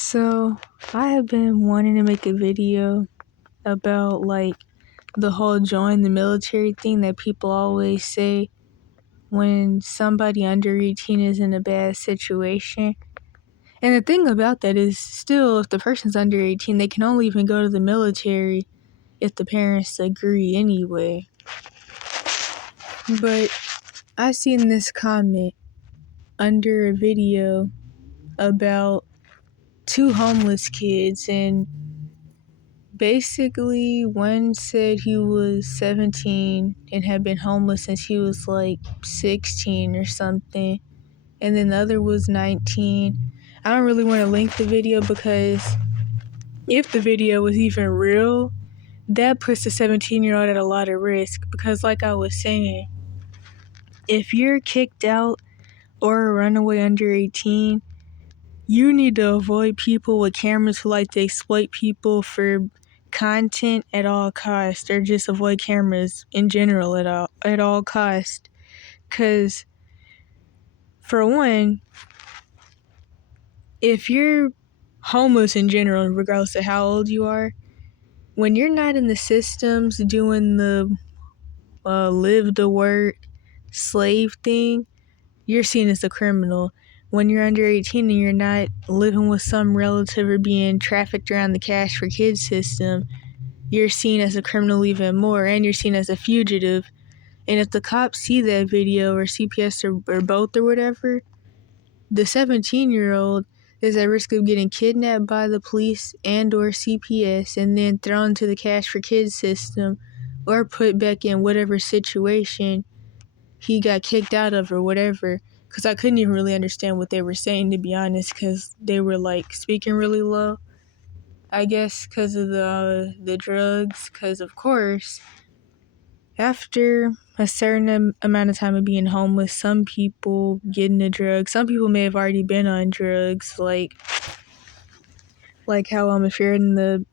So, I have been wanting to make a video about the whole join the military thing that people always say when somebody under 18 is in a bad situation. And the thing about that is still, if the person's under 18, they can only even go to the military if the parents agree anyway. But I seen this comment under a video about two homeless kids, and basically one said he was 17 and had been homeless since he was 16 or something, and then the other was 19. I don't really want to link the video because if the video was even real, that puts the 17-year-old at a lot of risk, because like I was saying, if you're kicked out or a runaway under 18, you need to avoid people with cameras who like to exploit people for content at all costs, or just avoid cameras in general at all costs. Because, for one, if you're homeless in general, regardless of how old you are, when you're not in the systems doing the live to work slave thing, you're seen as a criminal. When you're under 18 and you're not living with some relative or being trafficked around the cash for kids system, you're seen as a criminal even more, and you're seen as a fugitive. And if the cops see that video, or CPS, or both or whatever, the 17-year-old is at risk of getting kidnapped by the police and or CPS and then thrown to the cash for kids system, or put back in whatever situation he got kicked out of or whatever. Because I couldn't even really understand what they were saying, to be honest, because they were speaking really low. I guess because of the drugs, because of course, after a certain amount of time of being homeless, some people get into drugs. Some people may have already been on drugs, like how if you're in the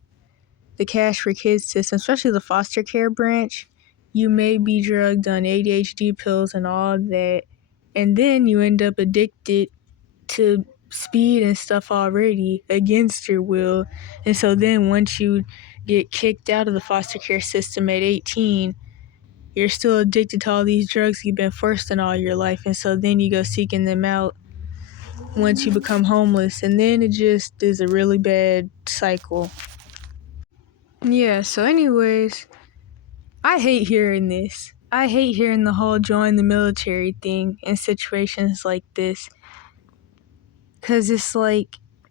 cash for kids system, especially the foster care branch, you may be drugged on ADHD pills and all that, and then you end up addicted to speed and stuff already against your will. And so then once you get kicked out of the foster care system at 18, you're still addicted to all these drugs you've been forced on all your life, and so then you go seeking them out once you become homeless, and then it just is a really bad cycle. Yeah, so anyways, I hate hearing this. I hate hearing the whole join the military thing in situations like this. Because it's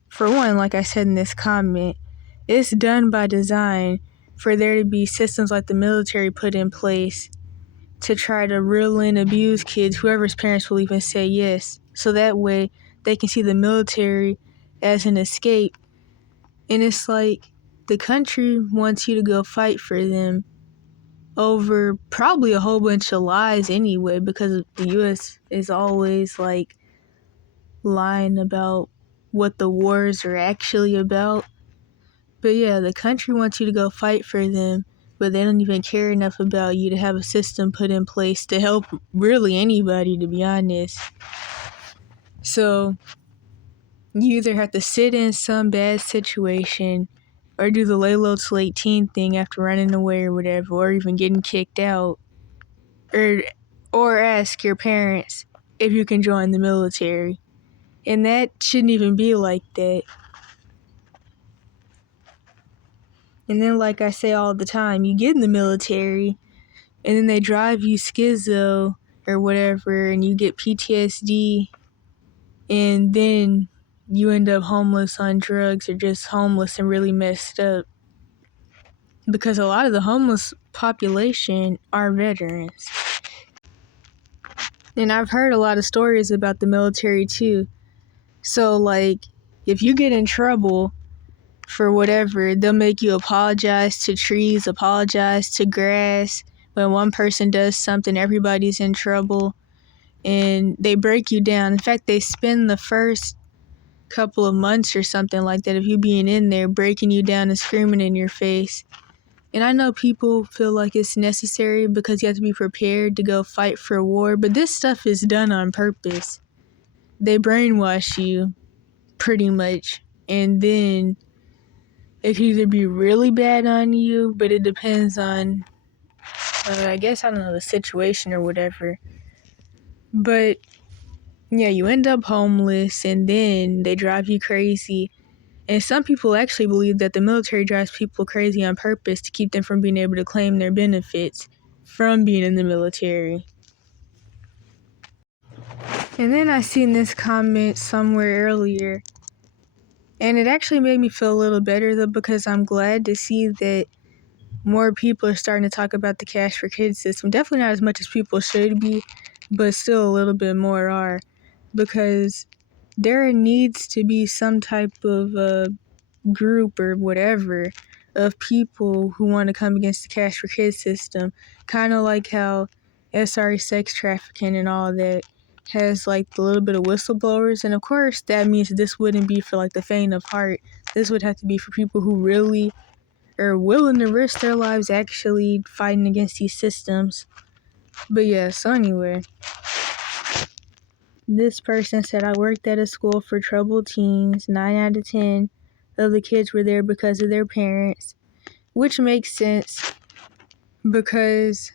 for one, like I said in this comment, it's done by design for there to be systems like the military put in place to try to reel in abused kids, whoever's parents will even say yes. So that way they can see the military as an escape. And it's the country wants you to go fight for them over probably a whole bunch of lies anyway, because the U.S. is always lying about what the wars are actually about. But yeah, the country wants you to go fight for them, but they don't even care enough about you to have a system put in place to help really anybody, to be honest. So you either have to sit in some bad situation, or do the lay low till 18 thing after running away or whatever, or even getting kicked out, or ask your parents if you can join the military. And that shouldn't even be like that. And then, like I say all the time, you get in the military, and then they drive you schizo or whatever, and you get PTSD, and then you end up homeless on drugs, or just homeless and really messed up. Because a lot of the homeless population are veterans. And I've heard a lot of stories about the military too. So, if you get in trouble for whatever, they'll make you apologize to trees, apologize to grass. When one person does something, everybody's in trouble, and they break you down. In fact, they spend the first couple of months or something like that of you being in there, breaking you down and screaming in your face. And I know people feel like it's necessary because you have to be prepared to go fight for war, but this stuff is done on purpose. They brainwash you, pretty much. and then it can either be really bad on you, but it depends on, I guess, I don't know, the situation or whatever. But yeah, you end up homeless, and then they drive you crazy. And some people actually believe that the military drives people crazy on purpose to keep them from being able to claim their benefits from being in the military. And then I seen this comment somewhere earlier, and it actually made me feel a little better though, because I'm glad to see that more people are starting to talk about the Cash for Kids system. Definitely not as much as people should be, but still a little bit more are, because there needs to be some type of group or whatever of people who want to come against the Cash for Kids system, kind of like how SRE sex trafficking and all that has like a little bit of whistleblowers. And of course that means this wouldn't be for like the faint of heart. This would have to be for people who really are willing to risk their lives actually fighting against these systems. But yeah, so anyway, this person said, I worked at a school for troubled teens. 9 out of 10 of the kids were there because of their parents, which makes sense because,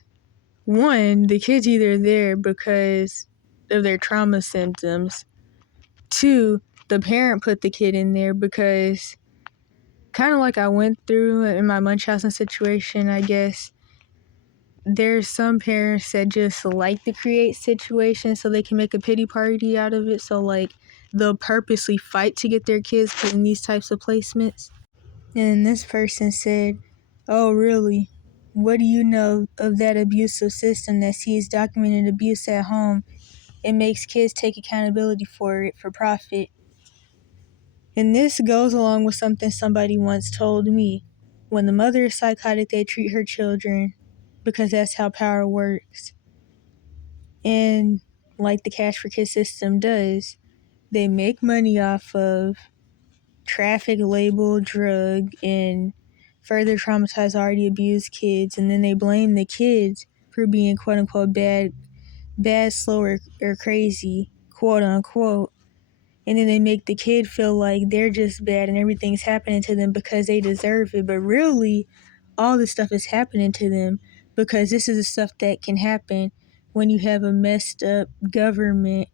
one, the kid's either there because of their trauma symptoms. 2, the parent put the kid in there because, kind of like I went through in my Munchausen situation, I guess, there's some parents that just like to create situations so they can make a pity party out of it. So, like, they'll purposely fight to get their kids put in these types of placements. And this person said, oh, really? What do you know of that abusive system that sees documented abuse at home and makes kids take accountability for it for profit? And this goes along with something somebody once told me. When the mother is psychotic, they treat her children because that's how power works. And like the Cash for Kids system does, they make money off of traffic, label, drug, and further traumatize already abused kids, and then they blame the kids for being quote unquote bad, slow, or crazy, quote unquote. And then they make the kid feel like they're just bad and everything's happening to them because they deserve it. But really, all this stuff is happening to them because this is the stuff that can happen when you have a messed up government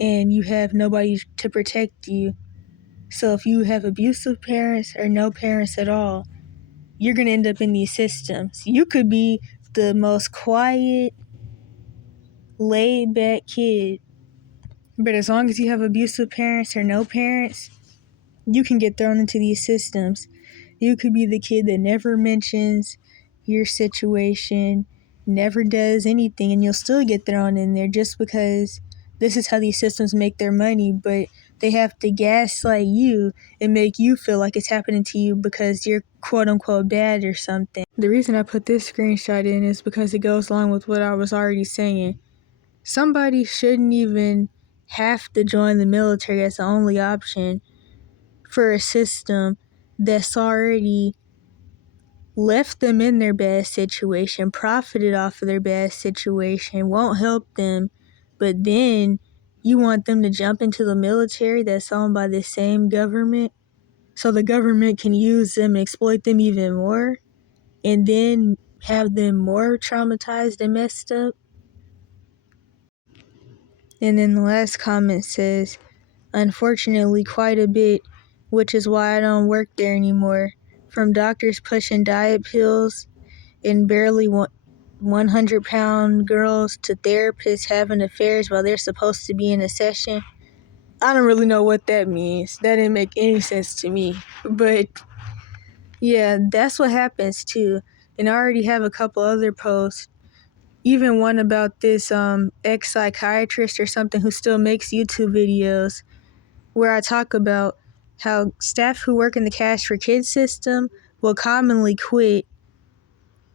and you have nobody to protect you. So if you have abusive parents or no parents at all, you're going to end up in these systems. You could be the most quiet, laid back kid, but as long as you have abusive parents or no parents, you can get thrown into these systems. You could be the kid that never mentions your situation, never does anything, and you'll still get thrown in there just because this is how these systems make their money, but they have to gaslight you and make you feel like it's happening to you because you're quote-unquote bad or something. The reason I put this screenshot in is because it goes along with what I was already saying. Somebody shouldn't even have to join the military as the only option for a system that's already left them in their bad situation, profited off of their bad situation, won't help them, but then you want them to jump into the military that's owned by the same government so the government can use them and exploit them even more and then have them more traumatized and messed up. And then the last comment says, unfortunately quite a bit, which is why I don't work there anymore. From doctors pushing diet pills and barely 100-pound girls to therapists having affairs while they're supposed to be in a session. I don't really know what that means. That didn't make any sense to me. But yeah, that's what happens too. And I already have a couple other posts. Even one about this ex-psychiatrist or something who still makes YouTube videos where I talk about how staff who work in the Cash for Kids system will commonly quit.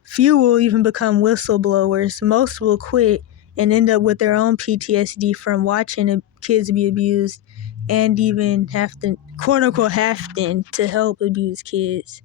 Few will even become whistleblowers. Most will quit and end up with their own PTSD from watching kids be abused and even have to, quote unquote, have to help abuse kids.